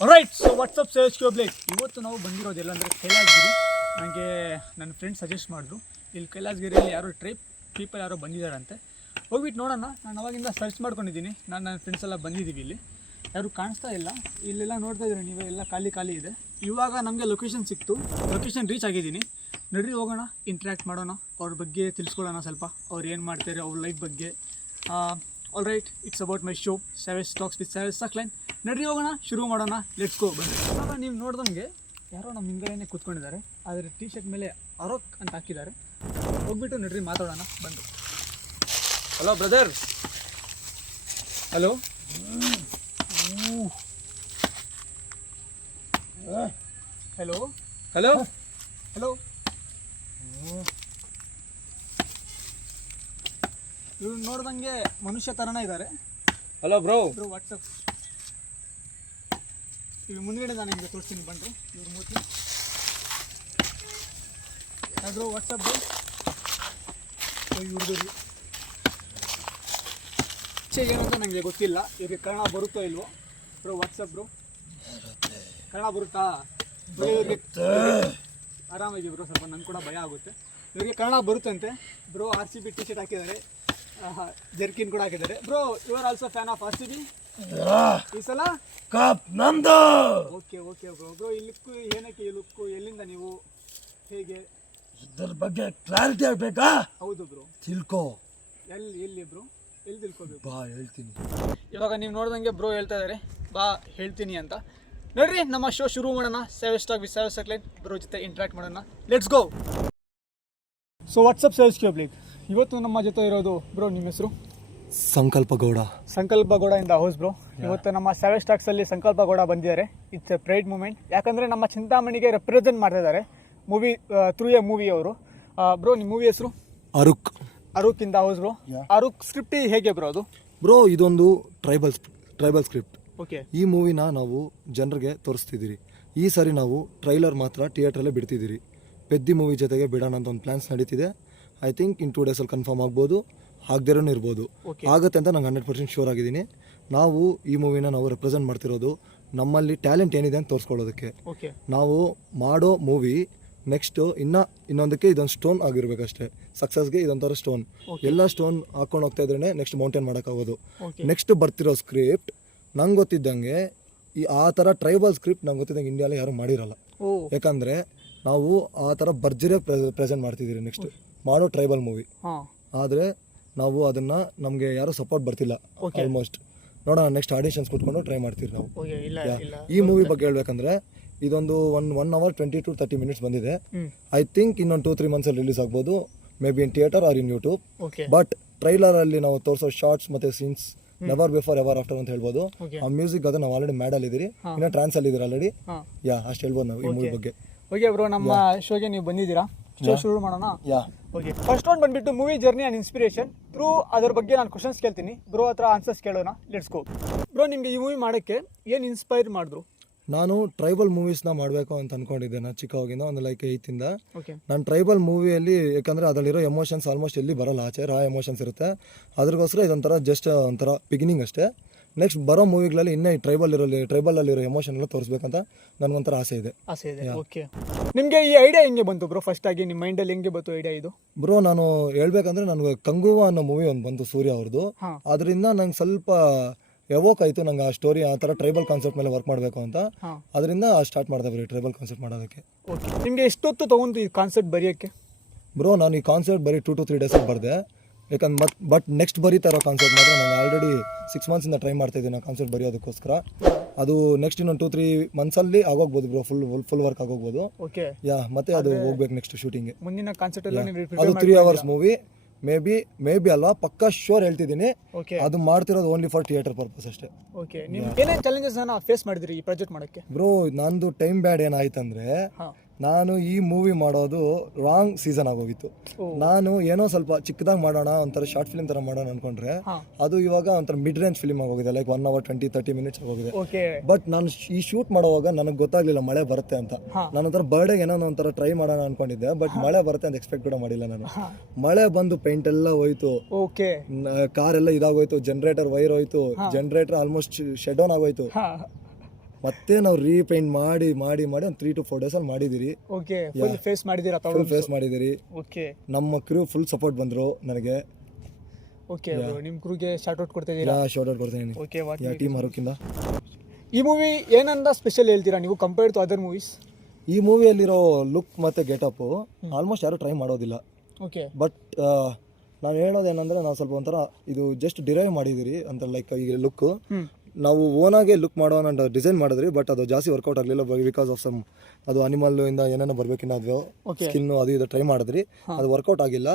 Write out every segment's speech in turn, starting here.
Right. So what's up sales ಕ್ಯೂಬ್ಲೇಟ್ ಇವತ್ತು ನಾವು ಬಂದಿರೋದಿಲ್ಲ ಅಂದರೆ ಕೈಲಾಸಗಿರಿ. ನನಗೆ ನನ್ನ ಫ್ರೆಂಡ್ ಸಜೆಸ್ಟ್ ಮಾಡಿದ್ರು, ಇಲ್ಲಿ ಕೈಲಾಸಗಿರಿಯಲ್ಲಿ ಯಾರೋ ಪೀಪಲ್ ಯಾರೋ ಬಂದಿದ್ದಾರಂತೆ, ಹೋಗ್ಬಿಟ್ಟು ನೋಡೋಣ. ನಾನು ಅವಾಗಿಂದ ಸರ್ಚ್ ಮಾಡ್ಕೊಂಡಿದ್ದೀನಿ, ನನ್ನ ಫ್ರೆಂಡ್ಸ್ ಎಲ್ಲ ಬಂದಿದ್ದೀವಿ. ಇಲ್ಲಿ ಯಾರು ಕಾಣಿಸ್ತಾ ಇಲ್ಲ, ಇಲ್ಲೆಲ್ಲ ನೋಡ್ತಾ ಇದ್ದೀರಿ ನೀವು, ಎಲ್ಲ ಖಾಲಿ ಇದೆ. ಇವಾಗ ನಮಗೆ ಲೊಕೇಶನ್ ಸಿಕ್ತು, ಲೊಕೇಶನ್ ರೀಚ್ ಆಗಿದ್ದೀನಿ. ನಡ್ರಿ ಹೋಗೋಣ, ಇಂಟ್ರ್ಯಾಕ್ಟ್ ಮಾಡೋಣ, ಅವ್ರ ಬಗ್ಗೆ ತಿಳ್ಸ್ಕೊಳ್ಳೋಣ ಸ್ವಲ್ಪ, ಅವ್ರು ಏನು ಮಾಡ್ತಾರೆ, ಅವ್ರ ಲೈಫ್ ಬಗ್ಗೆ. All right, it's about my show Savage talks with Savage Saqlain. ನಡ್ರಿ ಹೋಗೋಣ, ಶುರು ಮಾಡೋಣ, ಲೆಟ್ಸ್ ಗೋ. ಬನ್ನಿ. ಇವಾಗ ನೀವು ನೋಡ್ದಂಗೆ ಯಾರೋ ನಮ್ಮ ಹಿಂಗೇನೆ ಕೂತ್ಕೊಂಡಿದ್ದಾರೆ, ಆದರೆ ಟಿ ಶರ್ಟ್ ಮೇಲೆ ಅರೋಕ್ ಅಂತ ಹಾಕಿದ್ದಾರೆ. ಹೋಗ್ಬಿಟ್ಟು ನಡ್ರಿ ಮಾತಾಡೋಣ, ಬಂದು. Hello brother. Hello. Hello hello hello. ಇವ್ರು ನೋಡ್ದಂಗೆ ಮನುಷ್ಯ ಥರನೇ ಇದ್ದಾರೆ. Hello bro. ವಾಟ್ಸಪ್ ಇವ್ರು ಮುಂದ್ಗಡೆ ನಾನು ನಿಮಗೆ ತೋರಿಸ್ತೀನಿ, ಬನ್ರಿ. ಇವ್ರು ಮೂತಿ ಬ್ರೋ, ವಾಟ್ಸಪ್ ಬ್ರೋ. ಇವ್ರದ್ದು ಏನಂತ ನನಗೆ ಗೊತ್ತಿಲ್ಲ, ಇವ್ರಿಗೆ ಕನ್ನಡ ಬರುತ್ತೋ ಇಲ್ವೋ. ಬ್ರೋ ವಾಟ್ಸಪ್ ಬ್ರೋ, ಕನ್ನಡ ಬರುತ್ತಾ? ಇವ್ರಿಗೆ ಆರಾಮಾಗಿ ಬ್ರೋ, ಸ್ವಲ್ಪ ನನಗೆ ಕೂಡ ಭಯ ಆಗುತ್ತೆ. ಇವ್ರಿಗೆ ಕನ್ನಡ ಬರುತ್ತಂತೆ. ಬ್ರೋ RCB ಟಿ ಶರ್ಟ್ ಹಾಕಿದ್ದಾರೆ, ಜರ್ಕಿನ್ ಕೂಡ ಹಾಕಿದ್ದಾರೆ. Bro you are also fan of RCB ಈ ಸಲ ಕಪ್ ನಂದು. Okay okay bro. ಬ್ರೋ ಈ ಲುಕ್ಕು ಏನಕ್ಕೆ, ಈ ಲುಕ್ಕು ಎಲ್ಲಿಂದ, ನೀವು ಹೇಗೆ, ಇದ್ರ ಬಗ್ಗೆ ಕ್ಲಾರಿಟಿ ಆಗ್ಬೇಕಾ? ಹೌದು ಬ್ರೋ. ತಿಳ್ಕೋ. ಎಲ್ಲಿ ಬ್ರೋ, ಎಲ್ಲಿ ತಿಳ್ಕೊಬೇಕು? ಬಾ ಹೇಳ್ತೀನಿ. ಇವಾಗ ನೀವು ನೋಡ್ದಂಗೆ ಬ್ರೋ ಹೇಳ್ತಾ ಇದ್ದಾರೆ, ಬಾ ಹೇಳ್ತೀನಿ ಅಂತ. ನೋಡ್ರಿ, ನಮ್ಮ ಶೋ ಶುರು ಮಾಡೋಣ. Savage talk with Savage Saqlain. Bro ಜೊತೆ ಇಂಟ್ರಾಕ್ಟ್ ಮಾಡೋಣ, ಲೆಟ್ಸ್ ಗೋ. ಸೊ ವಾಟ್ಸಪ್ ಸೇಲ್ಸ್ ಕ್ಯೂಬ್ಲಿಕ್ ಇವತ್ತು ನಮ್ಮ ಜೊತೆ ಇರೋದು ಬ್ರೋ, ನಿಮ್ಮ ಹೆಸರು? ಸಂಕಲ್ಪ ಗೌಡ. ಸಂಕಲ್ಪ ಗೌಡ ಇಂದ ಹೌಸ್ ಬ್ರೋ. ಇವತ್ತು ನಮ್ಮ ಸೇವೆಸ್ ಟಾಕ್ಸಲ್ಲಿ ಸಂಕಲ್ಪ ಗೌಡ ಬಂದಿದ್ದಾರೆ. ಇಟ್ಸ್ ಎ ಪ್ರೈಡ್ ಮೂಮೆಂಟ್, ಯಾಕಂದರೆ ನಮ್ಮ ಚಿಂತಾಮಣಿಗೆ ರೆಪ್ರೆಸೆಂಟ್ ಮಾಡ್ತಾ ಇದ್ದಾರೆ ಮೂವಿ ಥ್ರೂ ಎ ಮೂವಿ ಅವರು. ಬ್ರೋ ನಿಮ್ಮ ಮೂವಿ ಹೆಸರು? ಅರುಕ್ ಇಂದ ಹೌಸ್ ಬ್ರೋ. ಅರುಕ್ ಸ್ಕ್ರಿಪ್ಟ್ ಹೇಗೆ ಬ್ರೋ ಅದು? ಬ್ರೋ ಇದೊಂದು ಟ್ರೈಬಲ್ ಸ್ಕ್ರಿಪ್ಟ್. ಓಕೆ. ಈ ಮೂವಿನ ನಾವು ಜನರಿಗೆ ತೋರಿಸ್ತಿದ್ದೀರಿ. ಈ ಸಾರಿ ನಾವು ಟ್ರೈಲರ್ ಮಾತ್ರ ಥಿಯೇಟ್ರಲ್ಲೇ ಬಿಡ್ತಿದ್ದೀರಿ. ಪೆದ್ದಿ ಮೂವಿ ಜೊತೆಗೆ ಬಿಡೋಣ ಅಂತ ಒಂದು ಪ್ಲ್ಯಾನ್ಸ್ ನಡೀತಿದೆ. ಐ ಥಿಂಕ್ ಇನ್ 2 ಡೇಸಲ್ಲಿ ಕನ್ಫರ್ಮ್ ಆಗ್ಬೋದು, ಆಗದಿರೋನು ಇರ್ಬೋದು. ಆಗುತ್ತೆ ಅಂತ ನಂಗೆ 100% ಶೋರ್ ಆಗಿದ್ದೀನಿ. ನಾವು ಈ ಮೂವಿನ ನಾವು ರೆಪ್ರೆಸೆಂಟ್ ಮಾಡ್ತಿರೋದು ನಮ್ಮಲ್ಲಿ ಟ್ಯಾಲೆಂಟ್ ಏನಿದೆ ಅಂತ ತೋರಿಸ್ಕೊಳ್ಳೋದಕ್ಕೆ. ನಾವು ಮಾಡೋ ಮೂವಿ ನೆಕ್ಸ್ಟ್ ಇನ್ನೊಂದಕ್ಕೆ ಇದೊಂದು ಸ್ಟೋನ್ ಆಗಿರ್ಬೇಕಷ್ಟೇ. ಸಕ್ಸಸ್ಗೆ ಇದೊಂಥರ ಸ್ಟೋನ್. ಎಲ್ಲ ಸ್ಟೋನ್ ಹಾಕೊಂಡು ಹೋಗ್ತಾ ಇದ್ರೇ ನೆಕ್ಸ್ಟ್ ಮೌಂಟೇನ್ ಮಾಡೋಕ್ಕಾಗೋದು. ನೆಕ್ಸ್ಟ್ ಬರ್ತಿರೋ ಸ್ಕ್ರಿಪ್ಟ್ ನಂಗೆ ಗೊತ್ತಿದ್ದಂಗೆ ಆ ಥರ ಟ್ರೈಬಲ್ ಸ್ಕ್ರಿಪ್ಟ್ ನಂಗೆ ಗೊತ್ತಿದ್ದಂಗೆ ಇಂಡಿಯಾಲಿ ಯಾರು ಮಾಡಿರಲ್ಲ. ಯಾಕಂದರೆ ನಾವು ಆ ಥರ ಭರ್ಜರಿ ಪ್ರೆಸೆಂಟ್ ಮಾಡ್ತಿದ್ದೀರಿ ನೆಕ್ಸ್ಟ್ ಮಾಡೋ ಟ್ರೈಬಲ್ ಮೂವಿ. ಆದರೆ ನಾವು ಅದನ್ನು ನಮಗೆ ಯಾರೂ ಸಪೋರ್ಟ್ ಬರ್ತಿಲ್ಲ ಆಲ್ಮೋಸ್ಟ್. ನೋಡೋಣ, ನೆಕ್ಸ್ಟ್ ಆಡಿಷನ್ಸ್ ಕೊಟ್ಕೊಂಡು ಟ್ರೈ ಮಾಡ್ತೀವಿ ನಾವು. ಈ ಮೂವಿ ಬಗ್ಗೆ ಹೇಳ್ಬೇಕಂದ್ರೆ ಇದೊಂದು 1 hour 20 to 30 minutes ಬಂದಿದೆ. ಐ ಥಿಂಕ್ ಇನ್ನೊಂದು 2-3 monthsಲ್ಲಿ ರಿಲೀಸ್ ಆಗ್ಬೋದು, maybe in theatre or in YouTube. But ಟ್ರೈಲರಲ್ಲಿ ನಾವು ತೋರಿಸೋ ಶಾರ್ಟ್ಸ್ ಮತ್ತು scenes never before ever after ಅಂತ ಹೇಳ್ಬೋದು. ಆ ಮ್ಯೂಸಿಕ್ ಅದು ನಾವು ಆಲ್ರೆಡಿ ಮ್ಯಾಡಲ್ಲಿ ಇದ್ದೀರಿ, ಇನ್ನೂ ಟ್ರಾನ್ಸಲ್ಲಿ ಇದ್ದೀರಿ ಆಲ್ರೆಡಿ. ಅಷ್ಟು ಹೇಳ್ಬೋದು ನಾವು ಈ ಮೂವಿ ಬಗ್ಗೆ. ಓಕೆ ಬ್ರೋ, ನಮ್ಮ ಶೋಗೆ ನೀವು ಬಂದಿದ್ದೀರಾ, ಶೋ ಶುರು ಮಾಡೋಣ. ಓಕೆ, ಫಸ್ಟ್ ಒಂದು ಬಂದ್ಬಿಟ್ಟು movie journey and inspiration through, ಅದ್ರ ಬಗ್ಗೆ ನಾನು ಕ್ವಶನ್ಸ್ ಕೇಳ್ತೀನಿ, ಬ್ರೋ ಹತ್ರ ಆನ್ಸರ್ಸ್ ಕೇಳೋಣ. Let's go. ಬ್ರೋ ನಿಮಗೆ ಈ ಮೂವಿ ಮಾಡೋಕ್ಕೆ ಏನು ಇನ್ಸ್ಪೈರ್ ಮಾಡಿದ್ರು? ನಾನು ಟ್ರೈಬಲ್ ಮೂವೀಸ್ನ ಮಾಡಬೇಕು ಅಂತ ಅಂದ್ಕೊಂಡಿದ್ದೆ. ನಾನು ಚಿಕ್ಕವಾಗಿಂದ ಒಂದು ಲೈಕ್ 8 ಇಂದ ನಾನು ಟ್ರೈಬಲ್ ಮೂವಿಯಲ್ಲಿ, ಯಾಕಂದರೆ ಅದರಲ್ಲಿರೋ ಎಮೋಷನ್ಸ್ ಆಲ್ಮೋಸ್ಟ್ ಎಲ್ಲಿ ಬರೋಲ್ಲ, ಆಚೆ ರಾ ಎಮೋಷನ್ಸ್ ಇರುತ್ತೆ. ಅದ್ರಗೋಸ್ಕರ ಇದೊಂಥರ ಜಸ್ಟ್ ಒಂಥರ ಬಿಗಿನಿಂಗ್ ಅಷ್ಟೇ. ನೆಕ್ಸ್ಟ್ ಬರೋ ಮೂವಿಗಳಲ್ಲಿ ಇನ್ನೂ ಈ ಟ್ರೈಬಲಲ್ಲಿರೋ ಎಮೋಷನ್ ಎಲ್ಲ ತೋರಿಸ್ಬೇಕಂತ ನನಗೊಂಥರ ಆಸೆ ಇದೆ. ಓಕೆ, ನಿಮಗೆ ಈ ಐಡಿಯಾ ಹೆಂಗೆ ಬಂತು ಬ್ರೋ? ಫಸ್ಟ್ ಆಗಿ ನಿಮ್ಮ ಮೈಂಡಲ್ಲಿ ಹೆಂಗೆ ಬಂತು ಐಡಿಯಾ ಇದು? ಬ್ರೋ ನಾನು ಹೇಳ್ಬೇಕಂದ್ರೆ ನನಗೆ ಕಂಗುವ ಅನ್ನೋ ಮೂವಿ ಒಂದು ಬಂತು ಸೂರ್ಯ ಅವ್ರದ್ದು. ಅದರಿಂದ ನಂಗೆ ಸ್ವಲ್ಪ ಎವೋಕ್ ಆಯಿತು ನಂಗೆ ಆ ಸ್ಟೋರಿ, ಆ ಥರ ಟ್ರೈಬಲ್ ಕಾನ್ಸೆಪ್ಟ್ ಮೇಲೆ ವರ್ಕ್ ಮಾಡಬೇಕು ಅಂತ. ಅದರಿಂದ ಸ್ಟಾರ್ಟ್ ಮಾಡಿದೆ ಬರೀ ಟ್ರೈಬಲ್ ಕಾನ್ಸೆಪ್ಟ್ ಮಾಡೋದಕ್ಕೆ. ಓಕೆ, ನಿಮಗೆ ಎಷ್ಟೊತ್ತು ತೊಗೊಂಡು ಈ ಕಾನ್ಸೆಪ್ಟ್ ಬರೆಯೋಕ್ಕೆ? ಬ್ರೋ ನಾನು ಈ ಕಾನ್ಸೆಪ್ಟ್ ಬರೀ 2 to 3 days ಬರೆದೆ. ಯಾಕಂದ್ರೆ ಬಟ್ ನೆಕ್ಸ್ಟ್ ಬರೀತಾ ಇರೋ ಕಾನ್ಸೆಪ್ಟ್ ಮಾತ್ರ ನಾನು ಆಲ್ರೆಡಿ 6 months ಟ್ರೈ ಮಾಡ್ತಾ ಇದ್ದೀನಿ ಕಾನ್ಸೆಪ್ಟ್ ಬರೆಯೋದಕ್ಕೋಸ್ಕರ. ಅದು ನೆಕ್ಸ್ಟ್ ಇನ್ನೊಂದು 2-3 monthsಲ್ಲಿ ಆಗೋಗ್ಬೋದು ಬ್ರೋ, ಫುಲ್ ವರ್ಕ್ ಆಗೋಗ್ಬೋದು. ಮತ್ತೆ ಅದು ಹೋಗ್ಬೇಕು ನೆಕ್ಸ್ಟ್ ಶೂಟಿಂಗ್. ಮುಂದಿನ ಕಾನ್ಸೆಪ್ಟ್ ಅದು 3 hours ಮೂವಿ. ಮೇ ಬಿ ಅಲ್ವಾ, ಪಕ್ಕಾ ಶೋರ್ ಹೇಳ್ತಿದ್ದೀನಿ, ಅದು ಮಾಡ್ತಿರೋದು ಓನ್ಲಿ ಫಾರ್ ಥಿಯೇಟರ್ ಪರ್ಪಸ್ ಅಷ್ಟೇ. ಓಕೆ, ನೀವು ಏನೇನು ಚಾಲೆಂಜಸ್ ಫೇಸ್ ಮಾಡಿದ್ರಿ ಈ ಪ್ರಾಜೆಕ್ಟ್ ಮಾಡೋಕ್ಕೆ? ಬ್ರೋ ನಂದು ಟೈಮ್ ಬ್ಯಾಡ್ ಏನಾಯ್ತಂದ್ರೆ, ನಾನು ಈ ಮೂವಿ ಮಾಡೋದು ರಾಂಗ್ ಸೀಸನ್ ಆಗೋಗಿತ್ತು. ನಾನು ಏನೋ ಸ್ವಲ್ಪ ಚಿಕ್ಕದಾಗಿ ಮಾಡೋಣ, ಒಂಥರ ಶಾರ್ಟ್ ಫಿಲ್ಮ್ ಥರ ಮಾಡೋಣ ಅನ್ಕೊಂಡ್ರೆ ಅದು ಇವಾಗ ಒಂಥರ ಮಿಡ್ ರೇಂಜ್ ಫಿಲ್ಮ್ ಆಗೋಗಿದೆ, ಲೈಕ್ 1 hour 20-30 minutes ಆಗೋಗಿದೆ. ಬಟ್ ನಾನು ಈ ಶೂಟ್ ಮಾಡೋವಾಗ ನನಗೆ ಗೊತ್ತಾಗ್ಲಿಲ್ಲ ಮಳೆ ಬರುತ್ತೆ ಅಂತ. ನಾನು ಒಂಥರ ಬರ್ಡೇಗೆ ಏನೋ ಒಂಥರ ಟ್ರೈ ಮಾಡೋಣ ಅನ್ಕೊಂಡಿದ್ದೆ, ಬಟ್ ಮಳೆ ಬರುತ್ತೆ ಅಂತ ಎಕ್ಸ್ಪೆಕ್ಟ್ ಕೂಡ ಮಾಡಿಲ್ಲ ನಾನು. ಮಳೆ ಬಂದು ಪೇಂಟ್ ಎಲ್ಲ ಹೋಯ್ತು, ಕಾರ್ ಎಲ್ಲ ಇದಾಗೋಯ್ತು, ಜನರೇಟರ್ ವೈರ್ ಹೋಯ್ತು, ಜನರೇಟರ್ ಆಲ್ಮೋಸ್ಟ್ ಶಟ್ ಡೌನ್ ಆಗೋಯ್ತು. ಮತ್ತೆ ನಾವು ರೀಪೇಂಟ್ ಮಾಡಿ ಮಾಡಿ ಮಾಡಿ ಒಂದು 3 to 4 ಡೇಸಲ್ಲಿ ಮಾಡಿದ್ದೀರಿ. ಓಕೆ, ಫುಲ್ ಫೇಸ್ ಮಾಡಿದ್ದೀರಾ ಫುಲ್ ಪ್ರಾಬ್ಲಮ್? ಫೇಸ್ ಮಾಡಿದ್ದೀರಿ. ಓಕೆ ನಮ್ಮ ಕ್ರೂ ಫುಲ್ ಸಪೋರ್ಟ್ ಬಂದರು ನನಗೆ. ಓಕೆ, ನಿಮ್ಮ ಕ್ರೂಗೆ ಶಾರ್ಟ್ ಔಟ್ ಕೊಡ್ತಾ ಇದ್ದೀರಾ? ಶಾರ್ಟ್ ಔಟ್ ಕೊಡ್ತೀನಿ. ಓಕೆ, ಟೀಮ್ ಅರುಕಿಂದ. ಈ ಮೂವಿ ಏನಂದ ಸ್ಪೆಷಲ್ ಹೇಳ್ತೀರಾ ನೀವು ಕಂಪೇರ್ಡ್ ಟು ಅದರ್ ಮೂವೀಸ್? ಈ ಮೂವಿಯಲ್ಲಿರೋ ಲುಕ್ ಮತ್ತು ಗೆಟಪ್ಪು ಆಲ್ಮೋಸ್ಟ್ ಯಾರೂ ಟ್ರೈ ಮಾಡೋದಿಲ್ಲ. ಓಕೆ, ಬಟ್ ನಾನು ಹೇಳೋದೇನೆಂದರೆ ನಾವು ಸ್ವಲ್ಪ ಒಂಥರ ಇದು ಜಸ್ಟ್ ಡಿರೈವ್ ಮಾಡಿದ್ದೀರಿ ಅಂತ. ಲೈಕ್ ಈಗ ಲುಕ್ಕು ನಾವು ಓನಾಗೆ ಲುಕ್ ಮಾಡೋಣ ಅಂತ ಡಿಸೈನ್ ಮಾಡಿದ್ರಿ, ಬಟ್ ಅದು ಜಾಸ್ತಿ ವರ್ಕೌಟ್ ಆಗಲಿಲ್ಲ ಬಿಕಾಸ್ ಆಫ್ ಸಮ್ ಅದು ಅನಿಮಲ್ ಇಂದ ಏನೇನೋ ಬರಬೇಕಿನ್ನ ಅದು ಸ್ಕಿನ್ನು ಅದು ಇದು ಟ್ರೈ ಮಾಡಿದ್ರಿ, ಅದು ವರ್ಕೌಟ್ ಆಗಿಲ್ಲ.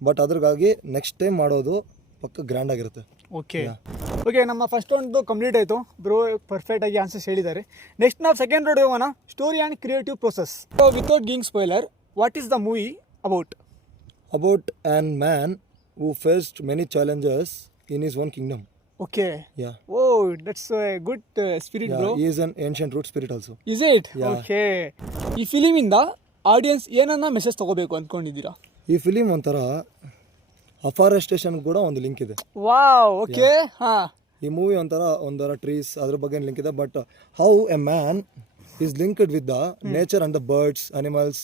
ಬಟ್ ಅದ್ರಾಗಾಗಿ ನೆಕ್ಸ್ಟ್ ಟೈಮ್ ಮಾಡೋದು ಪಕ್ಕ ಗ್ರ್ಯಾಂಡ್ ಆಗಿರುತ್ತೆ. ಓಕೆ ಓಕೆ, ನಮ್ಮ ಫಸ್ಟ್ ಒಂದು ಕಂಪ್ಲೀಟ್ ಆಯಿತು. ಬ್ರೋ ಪರ್ಫೆಕ್ಟಾಗಿ ಆನ್ಸರ್ಸ್ ಹೇಳಿದ್ದಾರೆ. ನೆಕ್ಸ್ಟ್ ನಾವು ಸೆಕೆಂಡ್ ರೋಡ್ ಹೋಗೋಣ, story and creative process. So without giving spoiler, what is the movie about? About an man who faced many challenges in his own kingdom. Okay. Yeah. Oh, that's a good spirit, Yeah, bro. he is an ancient root spirit also. Is it? Yeah. Okay. ಈ ಫಿಲಿಮಿಂದ audience ಏನನ್ನ message ತಗೋಬೇಕು ಅಂದ್ಕೊಂಡಿದ್ದೀರಾ? ಈ film ಒಂಥರ afforestation ಕೂಡ ಒಂದು link ಇದೆ. Wow, okay. ಹಾಂ, ಈ ಮೂವಿ ಒಂಥರ ಟ್ರೀಸ್ ಅದ್ರ ಬಗ್ಗೆ ಲಿಂಕ್ ಇದೆ. But how A man is linked with the nature and the birds, animals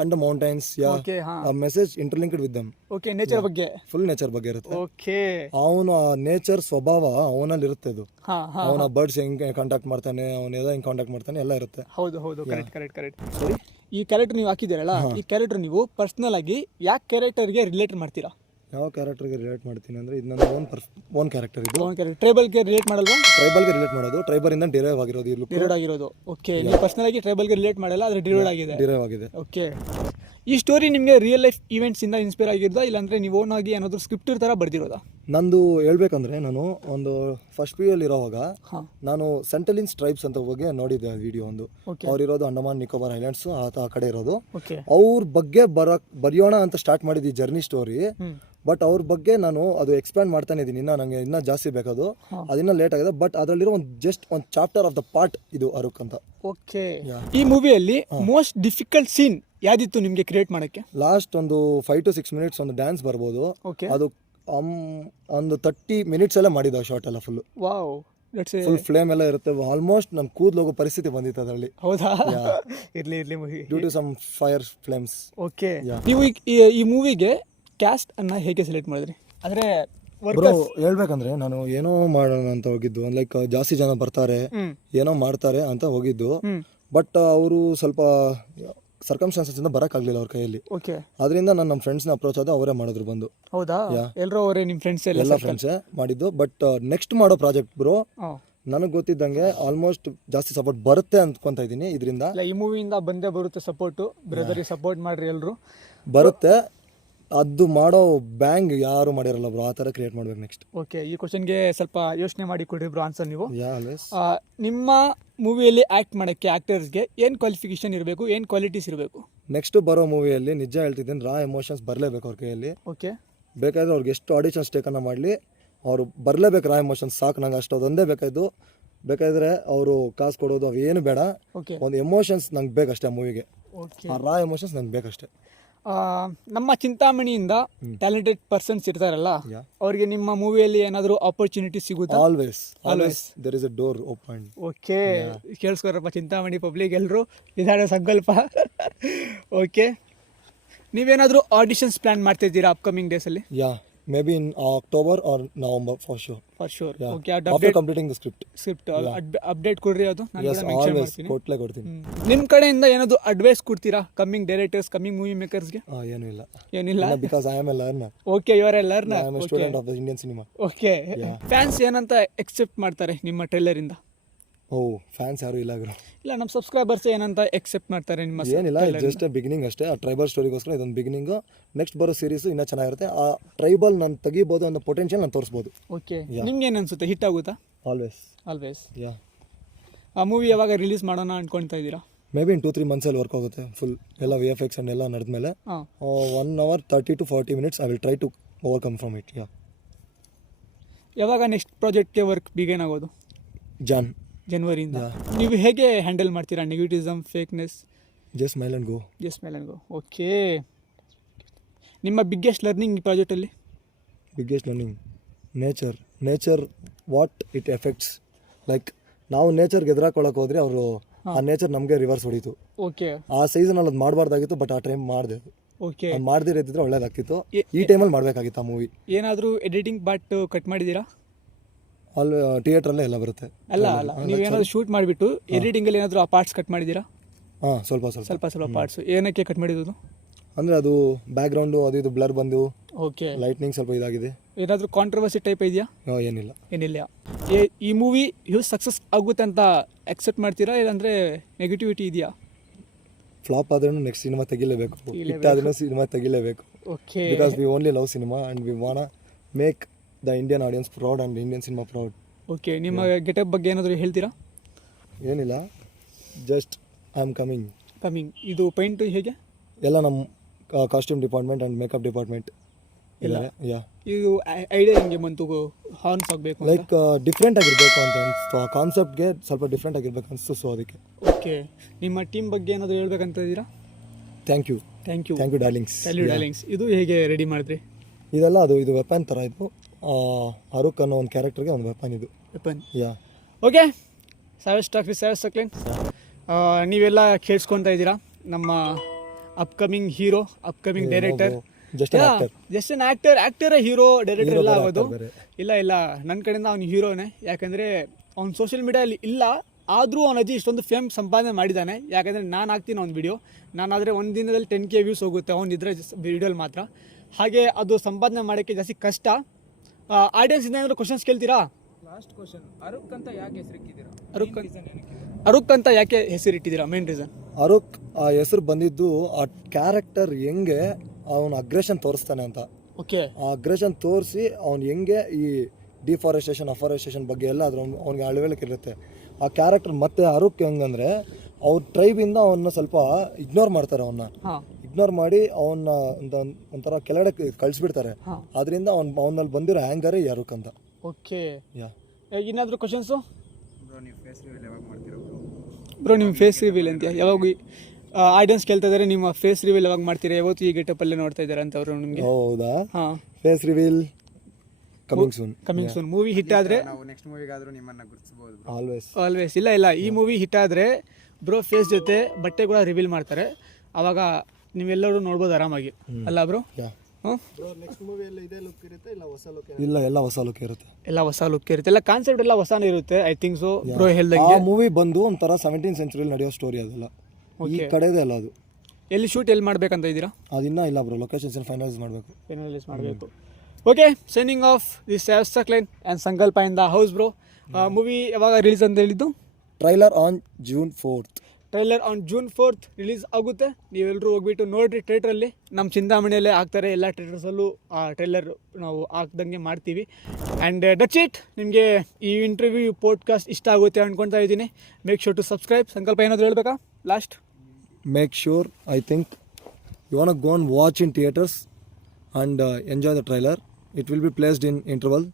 and the mountains. Yeah. Okay, a message interlinked with them. Okay, nature ಬಗ್ಗೆ. Full nature ಬಗ್ಗೆ ಇರುತ್ತೆ. Okay, ಅವನು ಆ nature ಸ್ವಭಾವ ಅವನಲ್ಲಿ ಇರುತ್ತೆ. ಅದು ಹಾಂ ಹಾಂ, ಅವನ ಬರ್ಡ್ಸ್ ಹೆಂಗೆ ಕಾಂಟ್ಯಾಕ್ಟ್ ಮಾಡ್ತಾನೆ, ಅವನೆಲ್ಲ ಹೆಂಗೆ ಕಾಂಟ್ಯಾಕ್ಟ್ ಮಾಡ್ತಾನೆ ಎಲ್ಲ ಇರುತ್ತೆ. ಹೌದು ಹೌದು, ಕರೆಕ್ಟ್. ಸರಿ, ಈ ಕ್ಯಾರೆಕ್ಟರ್ ನೀವು ಹಾಕಿದ್ದೀರಲ್ಲ, ಈ ಕ್ಯಾರೆಕ್ಟರ್ ನೀವು ಪರ್ಸ್ನಲ್ ಆಗಿ ಯಾಕೆ ಕ್ಯಾರೆಕ್ಟರ್ಗೆ ರಿಲೇಟ್ ಮಾಡ್ತೀರಾ? ಯಾವ ಕ್ಯಾರೆಕ್ಟರ್ಗೆ ರಿಲೇಟ್ ಮಾಡ್ತೀನಿ ಅಂದರೆ ಇದು ನನ್ನ ಓನ್ ಕ್ಯಾರೆಕ್ಟರ್. ಇದು ಟ್ರೈಬಲ್ಗೆ ರಿಲೇಟ್ ಮಾಡಲ್ವಾ? ಟ್ರೈಬಲ್ಗೆ ರಿಲೇಟ್ ಮಾಡೋದು, ಟ್ರೈಬಲಿಂದ ಡಿರೈವ್ ಆಗಿರೋದು. ಇದು ಡಿರೈಡ್ ಆಗಿರೋದು. ಓಕೆ, ನೀವು ಪರ್ಸನಲ್ ಆಗಿ ಟ್ರೈಬಲ್ಗೆ ರಿಲೇಟ್ ಮಾಡಲ್ಲ, ಆದರೆ ಡಿರೈಡ್ ಆಗಿದೆ. ಡಿರೈವ್ ಆಗಿದೆ. ಓಕೆ, ಈ ಸ್ಟೋರಿ ನಿಮಗೆ ರಿಯಲ್ ಲೈಫ್ ಈವೆಂಟ್ಸ್ ಇಂದ ಇನ್ಸ್ಪೈರ್ ಆಗಿರೋದಾ, ಇಲ್ಲಾಂದ್ರೆ ನೀವು ಓನ್ ಆಗಿ ಏನಾದರೂ ಸ್ಕ್ರಿಪ್ಟ್ ಥರ ಬರ್ದಿರೋದಾ? ನಂದು ಹೇಳ್ಬೇಕಂದ್ರೆ ನಾನು ಒಂದು ಫಸ್ಟ್ PU ಅಲ್ಲಿ ಇರೋವಾಗ ನಾನು ಸೆಂಟಲಿನ್ಸ್ ಟ್ರೈಬ್ಸ್ ಅಂತ ಬಗ್ಗೆ ನೋಡಿದ್ದೆ ವಿಡಿಯೋ ಒಂದು. ಅವ್ರಿರೋದು ಅಂಡಮಾನ್ ನಿಕೋಬಾರ್ ಐಲ್ಯಾಂಡ್ಸ್ ಆ ಕಡೆ ಇರೋದು. ಅವ್ರ ಬಗ್ಗೆ ಬರೆಯೋಣ ಅಂತ ಸ್ಟಾರ್ಟ್ ಮಾಡಿದ್ವಿ ಜರ್ನಿ ಸ್ಟೋರಿ. ಬಟ್ ಅವ್ರ ಬಗ್ಗೆ ನಾನು ಅದು ಎಕ್ಸ್ಪ್ಯಾಂಡ್ ಮಾಡ್ತಾನೆ ಇದ್ದೀನಿ. ನನಗೆ ಇನ್ನೂ ಜಾಸ್ತಿ ಬೇಕದು, ಅದಿನ್ನ ಲೇಟ್ ಆಗಿದೆ. ಬಟ್ ಅದರಲ್ಲಿರೋ ಒಂದು ಚಾಪ್ಟರ್ ಆಫ್ ದ ಪಾರ್ಟ್ ಇದು ಅರುಕ್ ಅಂತ. ಓಕೆ, ಈ ಮೂವಿಯಲ್ಲಿ ಮೋಸ್ಟ್ ಡಿಫಿಕಲ್ಟ್ ಸೀನ್ ಯಾವ್ದಿತ್ತು ನಿಮಗೆ ಕ್ರಿಯೇಟ್ ಮಾಡಕ್ಕೆ? ಲಾಸ್ಟ್ ಒಂದು 5 to 6 minutes ಒಂದು ಡ್ಯಾನ್ಸ್ ಬರ್ಬೋದು. ಅದು ಒಂದು 30 minutes ಎಲ್ಲ ಮಾಡಿದ್ದು ಆ ಶಾರ್ಟ್ ಎಲ್ಲ ಫುಲ್. ವಾವ್, ಫುಲ್ ಫ್ಲೇಮ್ ಎಲ್ಲ ಇರುತ್ತೆ. ಆಲ್ಮೋಸ್ಟ್ ನನ್ ಕೂದಲು ಹೋಗೋ ಪರಿಸ್ಥಿತಿ ಬಂದಿತ್ತು ಅದರಲ್ಲಿ. ಹೌದಾ? ಇರ್ಲಿ due to some fire flames. Okay, ನೀವು ಈ ಮೂವಿಗೆ ಕ್ಯಾಸ್ಟ್ ಅನ್ನ ಹೇಗೆ ಸೆಲೆಕ್ಟ್ ಮಾಡಿದ್ರಿ? ಅಂದ್ರೆ ಹೇಳ್ಬೇಕಂದ್ರೆ ನಾನು ಏನೋ ಮಾಡೋಣ ಅಂತ ಹೋಗಿದ್ದು. ಲೈಕ್ ಜಾಸ್ತಿ ಜನ ಬರ್ತಾರೆ, ಏನೋ ಮಾಡ್ತಾರೆ ಅಂತ ಹೋಗಿದ್ದು. ಬಟ್ ಅವರು ಸ್ವಲ್ಪ ಸರ್ಕಮ್ಸ್ಟಾನ್ಸಸ್ ಇಂದ ಬರಕ್ಕಾಗ್ಲಿಲ್ಲ ಅವ್ರ ಕೈಯಲ್ಲಿ. ಅದರಿಂದ ನಾನು ನಮ್ಮ ಫ್ರೆಂಡ್ಸ್ನ ಅಪ್ರೋಚ್ ಆದ ಅವರೇ ಮಾಡಿದ್ರು ಬಂದು. ಹೌದಾ? ಎಲ್ಲರೂ ಅವರೇ ನಿಮ್ಮ ಫ್ರೆಂಡ್ಸ್? ಎಲ್ಲ ಫ್ರೆಂಡ್ಸೇ ಮಾಡಿದ್ದು. ಬಟ್ ನೆಕ್ಸ್ಟ್ ಮಾಡೋ ಪ್ರಾಜೆಕ್ಟ್ ಬ್ರೋ ನನಗೆ ಗೊತ್ತಿದ್ದಂಗೆ ಆಲ್ಮೋಸ್ಟ್ ಜಾಸ್ತಿ ಸಪೋರ್ಟ್ ಬರುತ್ತೆ ಅಂದ್ಕೊಂತ ಇದ್ದೀನಿ ಇದರಿಂದ. ಈ ಮೂವಿಯಿಂದ ಬಂದೇ ಬರುತ್ತೆ ಸಪೋರ್ಟು. ಬ್ರದರಿಗೆ ಸಪೋರ್ಟ್ ಮಾಡ್ರಿ ಎಲ್ರು. ಬರುತ್ತೆ. ಅದು ಮಾಡೋ ಬ್ಯಾಂಗ್ ಯಾರು ಮಾಡಿರಲ್ಲ ಬ್ರೋ, ಆ ಥರ ಕ್ರಿಯೇಟ್ ಮಾಡ್ಬೇಕು ನೆಕ್ಸ್ಟ್. ಓಕೆ, ಈ ಕ್ವಶನ್ಗೆ ಸ್ವಲ್ಪ ಯೋಚನೆ ಮಾಡಿ ಕೊಡ್ರಿ ಬ್ರೋ ಆನ್ಸರ್ ನೀವು. ನಿಮ್ಮ ಮೂವಿಯಲ್ಲಿ ಆ್ಯಕ್ಟ್ ಮಾಡೋಕ್ಕೆ ಆ್ಯಕ್ಟರ್ಸ್ಗೆ ಏನು ಕ್ವಾಲಿಫಿಕೇಶನ್ ಇರಬೇಕು, ಏನು ಕ್ವಾಲಿಟೀಸ್ ಇರಬೇಕು? ನೆಕ್ಸ್ಟ್ ಬರೋ ಮೂವಿಯಲ್ಲಿ ನಿಜ ಹೇಳ್ತಿದ್ದೀನಿ, ರಾ ಎಮೋಷನ್ಸ್ ಬರಲೇಬೇಕು ಅವ್ರ ಕೈಯಲ್ಲಿ. ಓಕೆ, ಬೇಕಾದ್ರೆ ಅವ್ರಿಗೆ ಎಷ್ಟು ಆಡಿಷನ್ಸ್ ಟೇಕನ್ನ ಮಾಡಲಿ, ಅವರು ಬರಲೇಬೇಕು. ರಾ ಎಮೋಷನ್ಸ್ ಸಾಕು ನಂಗೆ, ಅಷ್ಟು ಅದೊಂದೇ ಬೇಕಾಯ್ತು. ಬೇಕಾದ್ರೆ ಅವರು ಕಾಸು ಕೊಡೋದು ಅವೇನು ಬೇಡ, ಒಂದು ಎಮೋಷನ್ಸ್ ನಂಗೆ ಬೇಕಷ್ಟೇ ಆ ಮೂವಿಗೆ. ಆ ರಾ ಎಮೋಷನ್ಸ್ ನಂಗೆ ಬೇಕಷ್ಟೇ. ನಮ್ಮ ಚಿಂತಾಮಣಿಯಿಂದ ಟ್ಯಾಲೆಂಟೆಡ್ ಪರ್ಸನ್ಸ್ ಇರ್ತಾರಲ್ಲ, ಅವ್ರಿಗೆ ನಿಮ್ಮ ಮೂವಿಯಲ್ಲಿ ಏನಾದರೂ ಆಪರ್ಚುನಿಟಿ ಸಿಗುತ್ತಾ? Always there is a door open. Okay, ಕೇಳಿಸ್ಕೊರಪ್ಪ ಚಿಂತಾಮಣಿ ಪಬ್ಲಿಕ್ ಎಲ್ಲರೂ, ಇದಾದ ಸಂಕಲ್ಪ. ಓಕೆ, ನೀವೇನಾದರೂ ಆಡಿಷನ್ಸ್ ಪ್ಲಾನ್ ಮಾಡ್ತಿದ್ದೀರಾ ಅಪ್ಕಮಿಂಗ್ ಡೇಸಲ್ಲಿ? Maybe in October or November for sure. Okay, after completing the script update ಕೊಡ್ರಿ, ಅದು ಕೊಡ್ತೀನಿ. ನಿಮ್ಮ ಕಡೆಯಿಂದ ಏನಾದ್ರು ಅಡ್ವೈಸ್ ಕೊಡ್ತೀರಾ ಕಮ್ಮಿಂಗ್ ಡೈರೆಕ್ಟರ್ಸ್, ಕಮ್ಮಿಂಗ್ ಮೂವಿ ಮೇಕರ್ಸ್ಗೆ? ಏನಿಲ್ಲ because I am a learner. Okay, you are a learner. I am a student of the Indian cinema. Okay, fans ಏನಂತ ಎಕ್ಸೆಪ್ಟ್ ಮಾಡ್ತಾರೆ ನಿಮ್ಮ ಟ್ರೈಲರ್ ಇಂದ? ಫ್ಯಾನ್ಸ್ ಯಾರು ಇಲ್ಲ ಗುರು. ಇಲ್ಲ, ನಮ್ಮ ಸಬ್ಸ್ಕ್ರೈಬರ್ಸ್ ಏನಂತ ಎಕ್ಸೆಪ್ಟ್ ಮಾಡ್ತಾರೆ ನಿಮ್ಮ? ಏನಿಲ್ಲ, ಜಸ್ಟ್ ಬಿಗಿನಿಂಗ್ ಅಷ್ಟೇ. ಆ ಟ್ರೈಬಲ್ ಸ್ಟೋರಿಗೋಸ್ಕರ ಇದೊಂದು ಬಿಗಿನಿಂಗ್. ನೆಕ್ಸ್ಟ್ ಬರೋ ಸೀರೀಸ್ ಇನ್ನೂ ಚೆನ್ನಾಗಿರುತ್ತೆ. ಆ ಟ್ರೈಬಲ್ ನಾನು ತೆಗಿಬೋದು ಅನ್ನೋ ಪೊಟೆನ್ಷಿಯಲ್ ನಾನು ತೋರಿಸ್ಬೋದು. ಓಕೆ, ನಿಮ್ಗೆ ಏನು ಅನ್ಸುತ್ತೆ, ಹಿಟ್ ಆಗುತ್ತಾ? ಆಲ್ವೇಸ್. ಆ ಮೂವಿ ಯಾವಾಗ ರಿಲೀಸ್ ಮಾಡೋಣ ಅನ್ಕೊಳ್ತಾ ಇದ್ದೀರಾ? ಮೇ ಬಿ ಇನ್ 2-3 months ಅಲ್ಲಿ ವರ್ಕ್ ಆಗುತ್ತೆ ಫುಲ್. ಎಲ್ಲ VFX ಅಂಡ್ ಎಲ್ಲ ನಡೆದ್ಮೇಲೆ 1 hour 30 to 40 minutes I will try to overcome from it. ಯಾವಾಗ ನೆಕ್ಸ್ಟ್ ಪ್ರಾಜೆಕ್ಟ್ಗೆ ವರ್ಕ್ ಬಿಗಿನ್ ಆಗೋದು? ಜನವರಿಯಿಂದ. ನೀವು ಹೇಗೆ ಹ್ಯಾಂಡಲ್ ಮಾಡ್ತೀರಾ negativism, fakeness? Just smile and go. Okay, ನಿಮ್ಮ ಬಿಗ್ಗೆಸ್ಟ್ ಲರ್ನಿಂಗ್ ಈ ಪ್ರಾಜೆಕ್ಟಲ್ಲಿ? Nature what it effects. Like ನಾವು ನೇಚರ್ಗೆ ಎದುರಾಕೊಳ್ಳೋಕೆ ಹೋದ್ರೆ ಅವರು ಆ ನೇಚರ್ ನಮಗೆ ರಿವರ್ಸ್ ಹೊಡೀತು. ಓಕೆ ಆ ಸೀಸನಲ್ಲಿ ಅದು ಮಾಡಬಾರ್ದಾಗಿತ್ತು, ಬಟ್ ಆ ಟೈಮ್ ಮಾಡಿದೆ. ಓಕೆ ಅದು ಮಾಡದಿರದಿದ್ರೆ ಒಳ್ಳೇದಾಗ್ತಿತ್ತು. ಈ ಟೈಮಲ್ಲಿ ಮಾಡಬೇಕಾಗಿತ್ತು ಆ ಮೂವಿ. ಏನಾದರೂ ಎಡಿಟಿಂಗ್ ಪಾರ್ಟ್ ಕಟ್ ಮಾಡಿದ್ದೀರಾ? ಅಲ್ಲಿ ಥಿಯೇಟ್ರಲ್ಲೇ ಎಲ್ಲ ಬರುತ್ತೆ. ಅಲ್ಲ ನೀವು ಏನಾದರೂ ಶೂಟ್ ಮಾಡಿಬಿಟ್ಟು ಎಡಿಟಿಂಗಲ್ಲಿ ಏನಾದರೂ ಆ ಪಾರ್ಟ್ಸ್ ಕಟ್ ಮಾಡಿದ್ದೀರಾ? ಹಾಂ, ಸ್ವಲ್ಪ ಪಾರ್ಟ್ಸ್ ಏನಕ್ಕೆ ಕಟ್ ಮಾಡಿರೋದು? ಅಂದರೆ ಅದು ಬ್ಯಾಕ್ಗ್ರೌಂಡು ಅದು ಇದು ಬ್ಲರ್ ಬಂದು ಓಕೆ ಲೈಟ್ನಿಂಗ್ ಸ್ವಲ್ಪ ಇದಾಗಿದೆ. ಏನಾದರೂ ಕಾಂಟ್ರವರ್ಸಿ ಟೈಪ್ ಇದೆಯಾ? ಏನಿಲ್ಲ. ಈ ಮೂವಿ ಹ್ಯೂಜ್ ಸಕ್ಸಸ್ ಆಗುತ್ತೆ ಅಂತ ಎಕ್ಸೆಪ್ಟ್ ಮಾಡ್ತೀರಾ, ಇಲ್ಲಾಂದರೆ ನೆಗೆಟಿವಿಟಿ ಇದೆಯಾ? ಫ್ಲಾಪ್ ಆದ್ರೂ ನೆಕ್ಸ್ಟ್ ಸಿನಿಮಾ ತೆಗಿಲೇಬೇಕು, ಹಿಟ್ ಆದ್ರೂ ಸಿನಿಮಾ ತೆಗಿಲೇಬೇಕು. Okay, because we only love cinema and we want make the Indian audience proud and Indian cinema proud. Okay, ನಿಮ್ಮ ಗೆಟಪ್ ಬಗ್ಗೆ ಏನಾದರೂ ಹೇಳ್ತೀರಾ? ಏನಿಲ್ಲ, ಜಸ್ಟ್ ಐ ಆಮ್ ಕಮಿಂಗ್. ಇದು ಪೇಂಟ್ ಹೇಗೆ? ಎಲ್ಲ ನಮ್ಮ costume department and makeup department ಇಲ್ಲ. ಯಾ, ಇದು ಐಡಿಯಾ ಹೆಂಗೆ ಬಂತು ಹಾರ್ನ್ಸ್ ಆಗಬೇಕು? ಲೈಕ್ ಡಿಫ್ರೆಂಟ್ ಆಗಿರಬೇಕು ಅಂತ ಅನಿಸ್ತು. ಆ ಕಾನ್ಸೆಪ್ಟ್ಗೆ ಸ್ವಲ್ಪ ಡಿಫ್ರೆಂಟ್ ಆಗಿರ್ಬೇಕು ಅನಿಸ್ತು, ಸೊ ಅದಕ್ಕೆ. ಓಕೆ, ನಿಮ್ಮ ಟೀಮ್ ಬಗ್ಗೆ ಏನಾದರೂ ಹೇಳ್ಬೇಕಂತ ಇದ್ದೀರಾ? Thank you darlings. ಇದು ಹೇಗೆ ರೆಡಿ ಮಾಡಿದ್ರಿ? ಇದೆಲ್ಲ ಇದು ವೆಪನ್ ಥರ. ಇದು ಅರುಕ್ ಅನ್ನೋ ಒಂದು ಕ್ಯಾರೆಕ್ಟರ್ಗೆ ಒಂದು ವೆಪನ್. ಇದು weapon. Yeah. Okay, Savage talk with Savage Saqlain. ನೀವೆಲ್ಲ ಕೇಳಿಸ್ಕೊತಾ ಇದ್ದೀರಾ ನಮ್ಮ upcoming hero, upcoming director. Just an actor hero director ಎಲ್ಲ ಆಗೋದು. ಇಲ್ಲ, ನನ್ನ ಕಡೆಯಿಂದ ಅವ್ನು ಹೀರೋನೇ. ಯಾಕಂದರೆ ಅವ್ನು ಸೋಷಿಯಲ್ ಮೀಡಿಯಲ್ಲಿ ಇಲ್ಲ, ಆದರೂ ಅವ್ನು ಅಜ್ಜಿ ಇಷ್ಟೊಂದು ಫೇಮ್ ಸಂಪಾದನೆ ಮಾಡಿದ್ದಾನೆ. ಯಾಕಂದರೆ ನಾನು ಹಾಕ್ತೀನಿ ಅವ್ನ ವಿಡಿಯೋ, ನಾನಾದರೆ ಒಂದು ದಿನದಲ್ಲಿ 10K ವ್ಯೂಸ್ ಹೋಗುತ್ತೆ ಅವ್ನು ಇದ್ರೆ ವಿಡಿಯೋಲಿ ಮಾತ್ರ. ಹಾಗೆ ಅದು ಸಂಪಾದನೆ ಮಾಡೋಕ್ಕೆ ಜಾಸ್ತಿ ಕಷ್ಟ. ಆಡಿಯನ್ಸ್ ಇಂದ ಏನಾದರೂ ಕ್ವಶನ್ಸ್ ಕೇಳ್ತೀರಾ? ಲಾಸ್ಟ್ ಕ್ವಶನ್, ಅರುಕ್ ಅಂತ ಯಾಕೆ ಹೆಸರಿಟ್ಟಿದ್ದೀರಾ? ಅರುಕ್ ಅಂತ ಯಾಕೆ ಹೆಸರಿಟ್ಟಿದ್ದೀರಾ? ಮೇನ್ ರೀಸನ್ ಅರುಕ್ ಆ ಹೆಸರು ಬಂದಿದ್ದು ಆ ಕ್ಯಾರೆಕ್ಟರ್ ಹೆಂಗೆ ಅವನು ಅಗ್ರೆಷನ್ ತೋರಿಸ್ತಾನೆ ಅಂತ. ಓಕೆ, ಆ ಅಗ್ರೆಷನ್ ತೋರಿಸಿ ಅವ್ನು ಹೆಂಗೆ ಈ ಅಫಾರೆಸ್ಟೇಷನ್ ಬಗ್ಗೆ ಎಲ್ಲ ಅದ್ರ ಅವ್ನಿಗೆ ಅಳವಳಿಕೆ ಇರುತ್ತೆ ಆ ಕ್ಯಾರೆಕ್ಟರ್. ಮತ್ತೆ ಅರುಕ್ ಹೆಂಗಂದ್ರೆ ಅವ್ರ ಟ್ರೈಬಿಂದ ಅವನ್ನ ಸ್ವಲ್ಪ ಇಗ್ನೋರ್ ಮಾಡ್ತಾರೆ. ಇಗ್ನೋರ್ ಮಾಡಿ ಅವನ್ನ ಒಂಥರ ಕೆಳಗಡೆ ಕಳಿಸ್ಬಿಡ್ತಾರೆ. ಅದರಿಂದ ಅವನಲ್ಲಿ ಬಂದಿರೋ ಆ್ಯಂಗರ್ ಅರುಕ್ ಅಂತ. ಓಕೆ, ಯಾ. ಏನಾದರೂ ಕ್ವಶನ್ಸು? ಬ್ರೋ, ನೀವು ಫೇಸ್ ರಿವೀಲ್ ಬ್ರೋ, ಯಾವಾಗ ಮಾಡ್ತೀರಾ? ನಿಮ್ಮ ಫೇಸ್ ರಿವೀಲ್ ಅಂತ ಯಾವಾಗ ಆಡಿಯನ್ಸ್ ಕೇಳ್ತಾ ಇದ್ದಾರೆ, ನಿಮ್ಮ ಫೇಸ್ ರಿವೀಲ್ ಯಾವಾಗ ಮಾಡ್ತೀರಾ? ಯಾವತ್ತು ಈ ಗೆಟಪ್ಪಲ್ಲೇ ನೋಡ್ತಾ ಇದ್ದಾರೆ ಅಂತ ಅವರು ನಿಮಗೆ. ಹೌದಾ? ಹಾಂ, face reveal coming soon. Movie hit ಆದರೆ ನಾವು ನೆಕ್ಸ್ಟ್ ಮೂವಿಗಾದರೂ ನಿಮ್ಮನ್ನು ಗುರುತಿಸಬಹುದು. ಆಲ್ವೇಸ್. ಇಲ್ಲ, ಈ ಮೂವಿ ಹಿಟ್ ಆದರೆ ಬ್ರೋ ಫೇಸ್ ಜೊತೆ ಬಟ್ಟೆ ಕೂಡ ರಿವೀಲ್ ಮಾಡ್ತಾರೆ. ಆವಾಗ ನೀವೆಲ್ಲರೂ ನೋಡ್ಬೋದು ಆರಾಮಾಗಿ, ಅಲ್ಲ ಬ್ರೋ? ನೆಕ್ಸ್ಟ್ ಮೂವಿಯಲ್ಲಿ ಇದೇ ಲುಕ್ ಇರುತ್ತೆ ಇಲ್ಲ ಹೊಸ ಲುಕ್? ಇಲ್ಲ, ಎಲ್ಲ ಹೊಸ ಲುಕ್ ಇರುತ್ತೆ. ಎಲ್ಲ ಕಾನ್ಸೆಪ್ಟ್ ಎಲ್ಲ ಹೊಸಾನೇ ಇರುತ್ತೆ. ಐ ಥಿಂಕ್ ಸೊ ಬ್ರೋ ಹೇಳ್ದಂಗೆ. ಆ ಮೂವಿ ಬಂದು ಒಂಥರ 17th ಸೆಂಚುರಿಯಲ್ಲಿ ನಡೆಯೋ ಸ್ಟೋರಿ. ಅದೆಲ್ಲ ಈ ಕಡೆದೇ ಅಲ್ಲ. ಅದು ಎಲ್ಲಿ ಶೂಟ್ ಎಲ್ಲಿ ಮಾಡ್ಬೇಕಂತ ಇದ್ದೀರಾ? ಅದಿನ್ನ ಇಲ್ಲ ಬ್ರೋ, ಲೊಕೇಶನ್ಸ್ ಫೈನಲೈಸ್ ಮಾಡಬೇಕು. Okay, signing off this Savage Saqlain and Sankalp in the house bro. Movie ಯಾವಾಗ ರಿಲೀಸ್ ಅಂತ ಹೇಳಿದ್ದು? Trailer on June 4th release ಆಗುತ್ತೆ. ನೀವೆಲ್ಲರೂ ಹೋಗ್ಬಿಟ್ಟು ನೋಡಿರಿ ಥಿಯೇಟ್ರಲ್ಲಿ. ನಮ್ಮ ಚಿಂತಾಮಣಿಯಲ್ಲೇ ಹಾಕ್ತಾರೆ, ಎಲ್ಲ ಥಿಯೇಟರ್ಸಲ್ಲೂ ಟ್ರೈಲರ್ ನಾವು ಹಾಕ್ದಂಗೆ ಮಾಡ್ತೀವಿ. And that's it. ನಿಮಗೆ ಈ ಇಂಟರ್ವ್ಯೂ ಪಾಡ್ಕಾಸ್ಟ್ ಇಷ್ಟ ಆಗುತ್ತೆ ಅಂದ್ಕೊಳ್ತಾ ಇದ್ದೀನಿ. Make sure to subscribe. Sankalp ಏನಾದರೂ ಹೇಳ್ಬೇಕಾ last? Make sure, I think you want go on watch in theatres and enjoy the trailer. It will be placed in interval.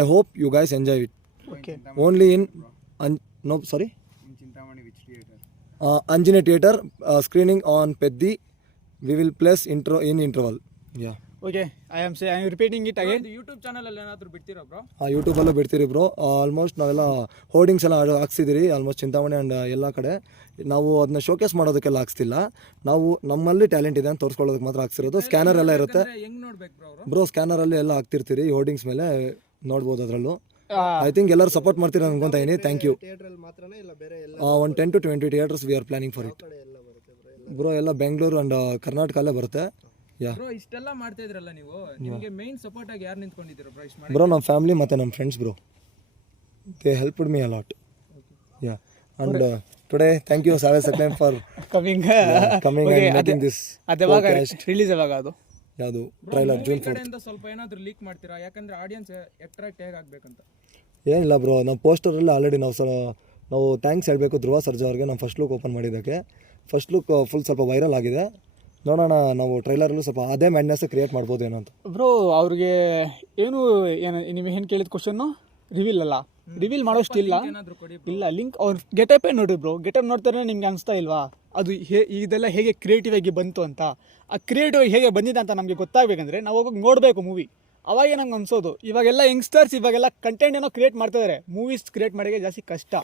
I hope you guys enjoy it. Okay. Only in Chintamani which theatre? Anjane Theatre screening on Peddi. We will place in interval. Yeah. Okay, I am repeating it again. YouTube channel ಅಲ್ಲಿ ಏನಾದರೂ ಬಿಡ್ತೀರಾ bro? ಯೂಟ್ಯೂಬಲ್ಲೂ ಬಿಡ್ತೀರಿ bro. Almost ನಾವೆಲ್ಲ hoardings ಎಲ್ಲ ಹಾಕ್ಸಿದ್ದೀರಿ almost Chintamani and ಎಲ್ಲ ಕಡೆ. ನಾವು ಅದನ್ನ ಶೋಕೇಸ್ ಮಾಡೋದಕ್ಕೆಲ್ಲ ಹಾಕ್ಸ್ತಿಲ್ಲ. ನಾವು ನಮ್ಮಲ್ಲಿ ಟ್ಯಾಲೆಂಟ್ ಇದೆ ಅಂತ ತೋರಿಸ್ಕೊಳ್ಳೋದಕ್ಕೆ ಮಾತ್ರ ಹಾಕ್ಸಿರೋದು. ಸ್ಕ್ಯಾನರ್ ಎಲ್ಲ ಇರುತ್ತೆ ಹೆಂಗ್ ನೋಡ್ಬೇಕು ಬ್ರೋ. ಸ್ಕ್ಯಾನರಲ್ಲಿ ಎಲ್ಲ ಹಾಕ್ತಿರ್ತೀರಿ, ಹೋರ್ಡಿಂಗ್ಸ್ ಮೇಲೆ ನೋಡ್ಬೋದು. ಅದರಲ್ಲೂ ಐ ಥಿಂಕ್ ಎಲ್ಲರೂ ಸಪೋರ್ಟ್ ಮಾಡ್ತೀರಾ ಅನ್ಕೊಂತ ಇದೀನಿ. Thank you. ಒಂದು 10 to 20 theatres we are planning for it bro. ಎಲ್ಲ ಬೆಂಗಳೂರು ಆ್ಯಂಡ್ ಕರ್ನಾಟಕಲ್ಲೇ ಬರುತ್ತೆ. ಬ್ರೋ, ಇಷ್ಟೆಲ್ಲ ಮಾಡ್ತಾ ಇದ್ರಲ್ಲ ನೀವು, ನಿಮಗೆ ಮೇನ್ ಸಪೋರ್ಟ್ ಆಗಿ ಯಾರು ನಿಂತ್ಕೊಂಡಿದ್ದೀರಾ ಬ್ರೋ? ಬ್ರೋ, ನಮ್ಮ ಫ್ಯಾಮಿಲಿ ಮತ್ತು ನಮ್ಮ friends bro. They helped me a lot. Yeah. And today thank you Savage Saqlain for coming and making this podcast. Release ಯಾವಾಗ ಅದು? ಯಾವುದು ಟ್ರೈಲರ್? June 4th. ಸ್ವಲ್ಪ ಏನಾದರೂ ಲೀಕ್ ಮಾಡ್ತೀರಾ? ಯಾಕಂದ್ರೆ ಆಡಿಯನ್ಸ್ ಅಟ್ರಾಕ್ಟ್ ಹೇಗಾಗಬೇಕಂತ. ಏನಿಲ್ಲ ಬ್ರೋ, ನಮ್ಮ ಪೋಸ್ಟರಲ್ಲಿ ಆಲ್ರೆಡಿ ನಾವು ಥ್ಯಾಂಕ್ಸ್ ಹೇಳಬೇಕು ಧ್ರುವ ಸರ್ಜಾ ಅವ್ರಿಗೆ. ನಮ್ಮ ಫಸ್ಟ್ ಲುಕ್ ಓಪನ್ ಮಾಡಿದ್ದಕ್ಕೆ. ಫಸ್ಟ್ ಲುಕ್ ಫುಲ್ ಸ್ವಲ್ಪ ವೈರಲ್ ಆಗಿದೆ. ನೋಡೋಣ, ನಾವು ಟ್ರೈಲರಲ್ಲೂ ಸ್ವಲ್ಪ ಅದೇ ಮ್ಯಾಡ್ನೆಸ್ ಕ್ರಿಯೇಟ್ ಮಾಡ್ಬೋದು ಏನೋ ಅಂತ. ಬ್ರೋ, ಅವ್ರಿಗೆ ಏನು ನೀವು ಏನು ಕೇಳಿದ ಕ್ವಶನ್ನು ರಿವೀಲ್ ಮಾಡೋಷ್ಟಿಲ್ಲ. ಇಲ್ಲ, ಲಿಂಕ್ ಅವ್ರ ಗೆಟಪೇ ನೋಡಿ ಬ್ರೋ. ಗೆಟಪ್ ನೋಡ್ತಾರೆ ನಿಮ್ಗೆ ಅನಿಸ್ತಾ ಇಲ್ವಾ ಅದು ಇದೆಲ್ಲ ಹೇಗೆ ಕ್ರಿಯೇಟಿವ್ ಆಗಿ ಬಂತು ಅಂತ? ಆ ಕ್ರಿಯೇಟಿವ್ ಹೇಗೆ ಬಂದಿದೆ ಅಂತ ನಮಗೆ ಗೊತ್ತಾಗಬೇಕಂದ್ರೆ ನಾವು ಹೋಗಿ ನೋಡಬೇಕು ಮೂವಿ. ಅವಾಗೇ ನಂಗೆ ಅನ್ಸೋದು ಇವಾಗೆಲ್ಲ ಯಂಗ್ಸ್ಟರ್ಸ್ ಇವಾಗೆಲ್ಲ ಕಂಟೆಂಟ್ ಏನೋ ಕ್ರಿಯೇಟ್ ಮಾಡ್ತಿದ್ದಾರೆ. ಮೂವೀಸ್ ಕ್ರಿಯೇಟ್ ಮಾಡೋಕ್ಕೆ ಜಾಸ್ತಿ ಕಷ್ಟ.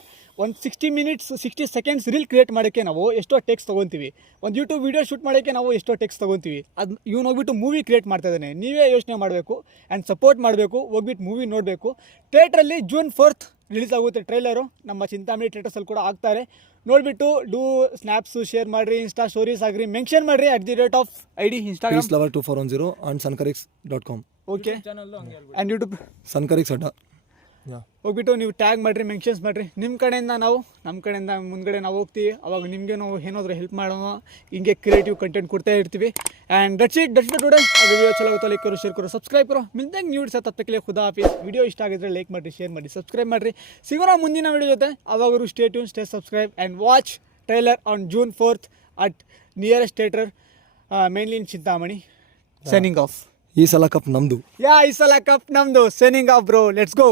ಒಂದು 60 ಮಿನಿಟ್ಸ್ 60 ಸೆಕೆಂಡ್ಸ್ ರೀಲ್ ಕ್ರಿಯೇಟ್ ಮಾಡೋಕ್ಕೆ ನಾವು ಎಷ್ಟೋ ಟೆಕ್ಸ್ ತೊಗೊತೀವಿ. ಒಂದು ಯೂಟ್ಯೂಬ್ ವೀಡಿಯೋ ಶೂಟ್ ಮಾಡೋಕ್ಕೆ ನಾವು ಎಷ್ಟೋ ಟೆಕ್ಸ್ ತೊಗೊತೀವಿ. ಅದು ಇವ್ನು ಹೋಗ್ಬಿಟ್ಟು ಮೂವಿ ಕ್ರಿಯೇಟ್ ಮಾಡ್ತಾ ಇದ್ದಾನೆ. ನೀವೇ ಯೋಚನೆ ಮಾಡಬೇಕು ಆ್ಯಂಡ್ ಸಪೋರ್ಟ್ ಮಾಡಬೇಕು. ಹೋಗ್ಬಿಟ್ಟು ಮೂವಿ ನೋಡಬೇಕು. ಥಿಯೇಟ್ರಲ್ಲಿ June 4th ರಿಲೀಸ್ ಆಗುತ್ತೆ ಟ್ರೈಲರು. ನಮ್ಮ ಚಿಂತಾಮಣಿ ಥಿಯೇಟರ್ಸಲ್ಲಿ ಕೂಡ ಆಗ್ತಾರೆ. ನೋಡಿಬಿಟ್ಟು ಡೂ ಸ್ನ್ಯಾಪ್ಸು ಶೇರ್ ಮಾಡಿರಿ, ಇನ್ಸ್ಟಾ ಸ್ಟೋರೀಸ್ ಆಗಿರಿ, ಮೆನ್ಷನ್ ಮಾಡಿರಿ @ID Instagram peacelover2410 and suncarix.com. Okay channel ಹಂಗೆ ಹೇಳ್ಬಿಡಿ. ಆ್ಯಂಡ್ ಯೂಟ್ಯೂಬ್ suncarix ಅಡ್ಡ. ಹೋಗ್ಬಿಟ್ಟು ನೀವು ಟ್ಯಾಗ್ ಮಾಡಿರಿ, ಮೆನ್ಷನ್ಸ್ ಮಾಡಿರಿ. ನಿಮ್ಮ ಕಡೆಯಿಂದ ನಾವು ನಮ್ಮ ಕಡೆಯಿಂದ ಮುಂದ್ಗಡೆ ನಾವು ಹೋಗ್ತೀವಿ. ಅವಾಗ ನಿಮಗೆ ನಾವು ಏನಾದರೂ ಹೆಲ್ಪ್ ಮಾಡೋಣ. ಹಿಂಗೆ ಕ್ರಿಯೇಟಿವ್ ಕಂಟೆಂಟ್ ಕೊಡ್ತಾ ಇರ್ತೀವಿ. And that's it today. Video ಚಲೋ ಆಗುತ್ತಾ ಲೈಕ್ ಕರೋ, ಶೇರ್ ಕರೋ, ಸಬ್ಸ್ಕ್ರೈಬ್ ಕರೋ. ಮಿಲ್ದಂಗೆ ನ್ಯೂ ಇಡ್ಸ ತಪ್ಪಕ್ಕೆ ಖುದಾ ಹಾಫೀಸ್. ವಿಡಿಯೋ ಇಷ್ಟ ಆಗಿದ್ರೆ ಲೈಕ್ ಮಾಡಿರಿ, ಶೇರ್ ಮಾಡಿ, ಸಬ್ಸ್ಕ್ರೈಬ್ ಮಾಡಿರಿ. ಸಿಗೋಣ ಮುಂದಿನ ವಿಡಿಯೋ ಜೊತೆ. ಅವಾಗರು stay tune, stay subscribe and watch trailer on June 4th at nearest theatre, mainly in Chintamani. Signing off. ಈ ಸಲ ಕಪ್ ನಮ್ಮದು. ಈ ಸಲ ಕಪ್ ನಮ್ಮದು. Signing off bro. Let's go.